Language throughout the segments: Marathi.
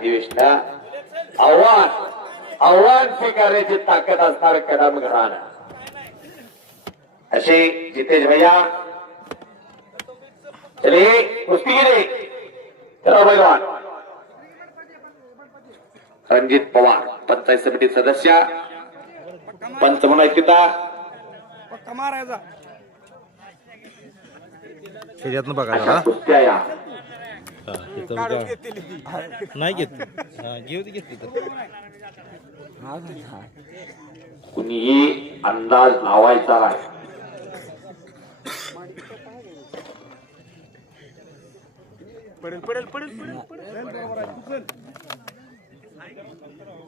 अधिवेशन आव्हान आव्हान स्वीकारण्याची ताकद असणार कदम घराणं. असे जितेश भैया. चले कुस्ती गेले चला भगवान रणजित पवार पंचायत समिती सदस्य. पंच म्हणून मारायचा. ह्याच्यातनं बघा कुस्त्या या. काढून बघा. घेतली ती. नाही घेत. हा, घेऊ दे घेतली तर. कुणीही अंदाज लावायचा नाही. पडेल पडेल पडेल.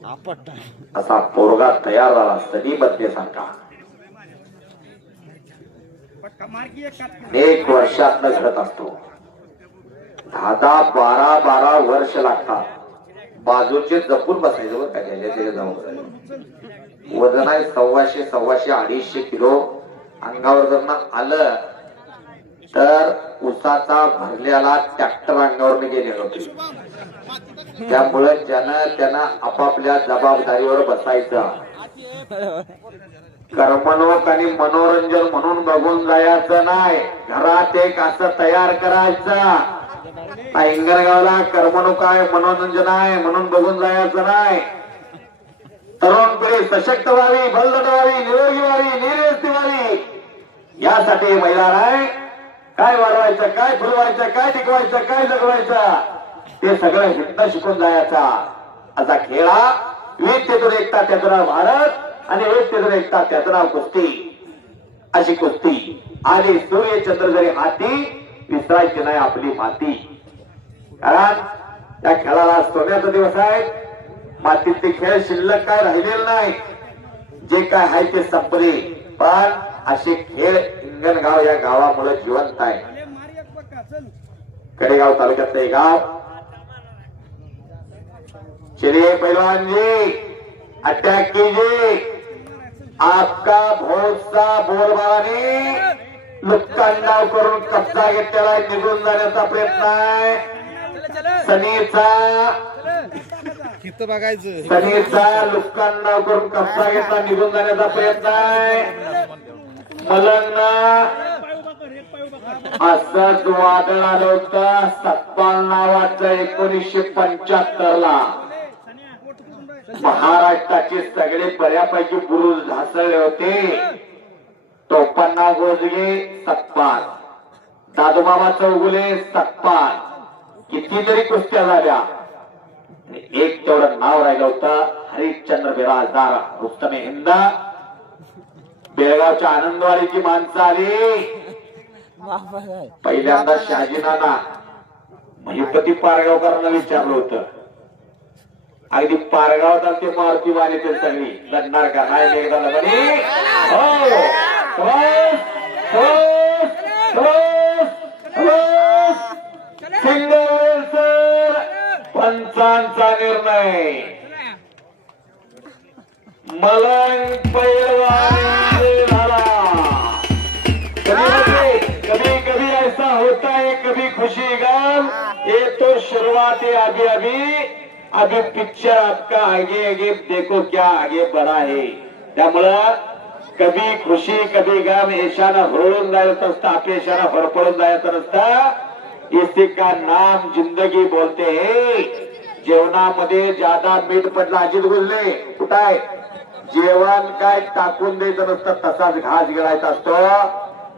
आपट असा पोरगा तयार झाला पक्का मार की एक वर्षात घडत असतो. दहा दहा बारा बारा वर्ष लागतात. बाजूचे जपून बसायचं बरं का त्याच्या जाऊन. वजन आहे सव्वाशे सव्वाशे अडीचशे किलो अंगावर जर ना आलं तर उसाचा भरलेला ट्रॅक्टर अंगावर गेले होते. त्यामुळे ज्यानं त्यानं आपापल्या जबाबदारीवर बसायचं. करमणूक आणि मनोरंजन म्हणून बघून जायचं नाही. घरात एक असं तयार करायचं. इंगरगावला करमणूक आहे मनोरंजन आहे म्हणून बघून जायचं नाही. तरुण पिढी सशक्त व्हावी बलदट व्हावी निरोगी व्हावी निरस्ती व्हावी. यासाठी महिला आहे काय वाढवायचं काय फुलवायचं काय टिकवायचं काय जगवायचं ते सगळं हिंद शिकून जायचा. असा खेळ हा विविधतेतून एकता त्याचं नाव भारत आणि विविधतेतून एकता त्याचं नाव कुस्ती. अशी कुस्ती. आणि सूर्य चंद्र जरी हाती विसरायची नाही आपली माती. कारण त्या खेळाला सोन्याचा दिवस आहे. मातीतले खेळ शिल्लक काय राहिलेलं नाही. जे काय आहे ते संपले. पण असे खेळ इंगणगाव या गावामुळे जिवंत आहे. कडेगाव तालुक्यातलं हे गाव. चलिए पहलवान जी अटैक कीजिए आपका भोसा बोलबाने लुक्कांडाव करून कब्जा घेतलेला निघून जाण्याचा प्रयत्न आहे. सनीचा तिथं बघायचं. सनीचा लुक्कांडाव करून कब्जा घेतला निघून जाण्याचा प्रयत्न आहे. मलंगना असंच वादळ आलं होतं सत्पाल नावाचं एकोणीसशे पंच्याहत्तर ला महाराष्ट्राचे सगळे बऱ्यापैकी बुरुज ढासळले होते. टोपण्णा गोजगे सत्पाल. दादोबाबा चौगुले सत्पाल. कितीतरी कुस्त्या झाल्या. एक तेवढं नाव राहिलं होतं हरिश्चंद्र बिराजदार. रुस्तमे हिंद. बेळगावच्या आनंदवाडीची माणसं आली. पहिल्यांदा शहाजीनाना महिपती पारगावकरांना विचारलं होतं. अगदी पारगावात ते मारुती वाणी ते सगळी. लढणार का नाही एकदा म्हणे हो. सिंगल पंचांचा निर्णय. मलंग पैलवान झाला. कभी कभी कभी ऐसा होता है कभी खुशी गम ये तो शुरुआत है अभी अभी. अभी पिक्चर आपका आगे आगे. देखो क्या आगे बढ़ा है. त्यामुळं कभी खुशी कभी गम ऐशानं हरळून जायचं असतं अपयशानं फरफडून जायचं नसतं. इसी का नाम जिंदगी बोलते है. जेवणामध्ये ज्यादा मीठ पडला अजित बोलले कुठं आहे जेवण काय टाकून द्यायचं नसतं तसाच घास गिळायचा असतो.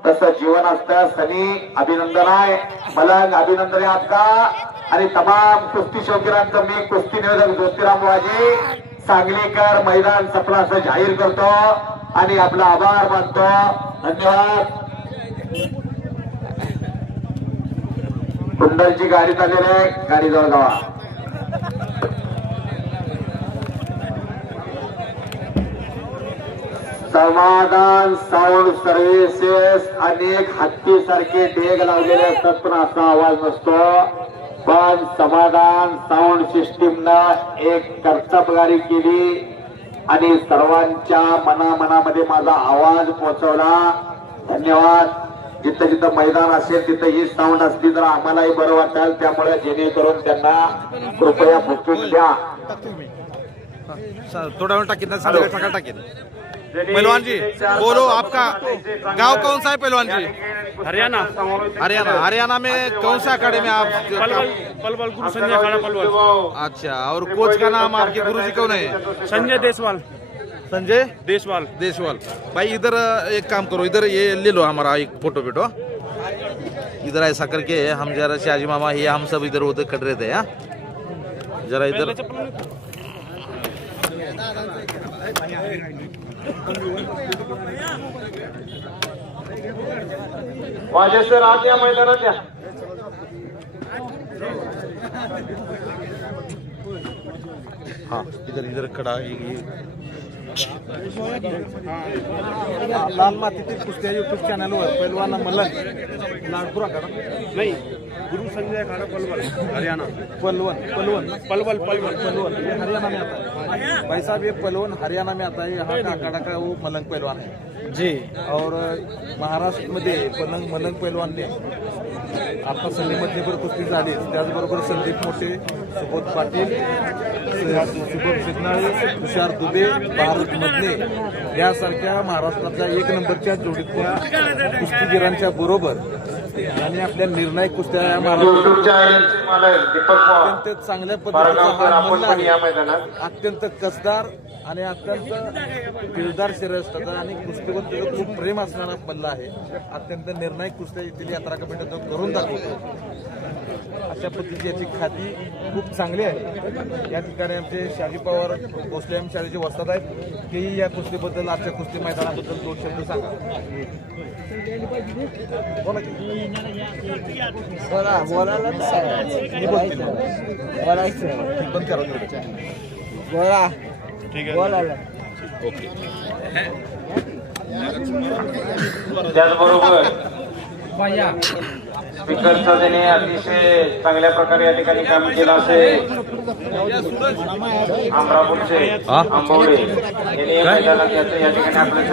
तसं जीवन असतं. सनी अभिनंदन आहे. मला अभिनंदन आहे आपका. आणि तमाम कुस्ती शौकीरांचं मी कुस्ती निवेदक ज्योतिराम वाजे सांगलीकर मैदान सपला असं जाहीर करतो. आणि आपला आभार मानतो. धन्यवाद. कुंडलची गाडी चाललेली आहे. गाडी जवळ गावा समाधान साऊंड सर्व्हिसेस अनेक हत्ती सारखे डेग लावलेले असतात पण असा आवाज नसतो. पण समाधान साऊंड सिस्टीमनं एक कर्तबगारी केली आणि सर्वांच्या मनामनामध्ये माझा आवाज पोहोचवला. धन्यवाद. जिथं जिथं मैदान असेल तिथं ही साऊंड असली तर आम्हालाही बरं वाटेल. त्यामुळे जेणेकरून त्यांना कृपया बुकिंग द्या. थोडा वेळ टाकेन टाकेन. पहलवान जी बोलो आपका गाँव कौन सा है पहलवान जी? हरियाणा। हरियाणा। हरियाणा में कौन सा अखाड़े में आप पलवल पलवल गुरु संजय पलवल। अच्छा और कोच का नाम आपके गुरु जी कौन है? संजय देसवाल। संजय? देसवाल। देशवाल भाई इधर एक काम करो इधर ये ले लो हमारा एक फ़ोटो बेटो। इधर ऐसा करके हम जरा शाजी मामा ये हम सब इधर उधर कट रहे थे हाँ। जरा इधर वाजे सर आत या मैदानात या. हाँ इधर इधर खड़ा ये लाल मातीतील कुस्त्या युट्यूब चॅनलवर पैलवान मलंग नागपूर आखाडा नाही गुरु संजय अखाड़ा पलवल. हरियाणा. पलवन पलवन पलवल पलवल. पलवन ये हरियाणा में आता है. भाई साहब ये पलवन हरियाणा में आता है. यहाँ का अखाड़ा का वो मलंग पहलवान है. जी. और महाराष्ट्रमध्ये पलंग मलंग पहलवान ने आता संदीप मध्यभर कुस्ती झाली. त्याचबरोबर संदीप मोठे सुबोध पाटील शुभम सिग्नाळे तुषार दुबे भारत मधले. यासारख्या महाराष्ट्रातल्या एक नंबरच्या जोडीतल्या कुस्तीगिरांच्या बरोबर आणि आपल्या निर्णायक कुस्त्या अत्यंत चांगल्या पद्धतीचा हा अत्यंत कसदार आणि अत्यंत शरीर असतात आणि कुस्तीवर त्याचं खूप प्रेम असणारा मल्ल आहे. अत्यंत निर्णायक कुस्त्या येथील यात्रा कमिटी तो करून दाखवतो. अशा पद्धतीची याची ख्याती खूप चांगली आहे. या ठिकाणी आमचे शाजी पवार भोसले आमचे शाळेचे वस्तात आहेत. की या कुस्तीबद्दल आजच्या कुस्ती मैदानाबद्दल दोन शब्द सांगा. बोला बोलायलाच सांगायचं बंद करा थोडं. बोला. बोलायला. त्याचबरोबर स्पीकरचं त्याने अतिशय चांगल्या प्रकारे या ठिकाणी काम केलं असेल अमरापूरचे? आंबवडे यांनी या ठिकाणी आपलं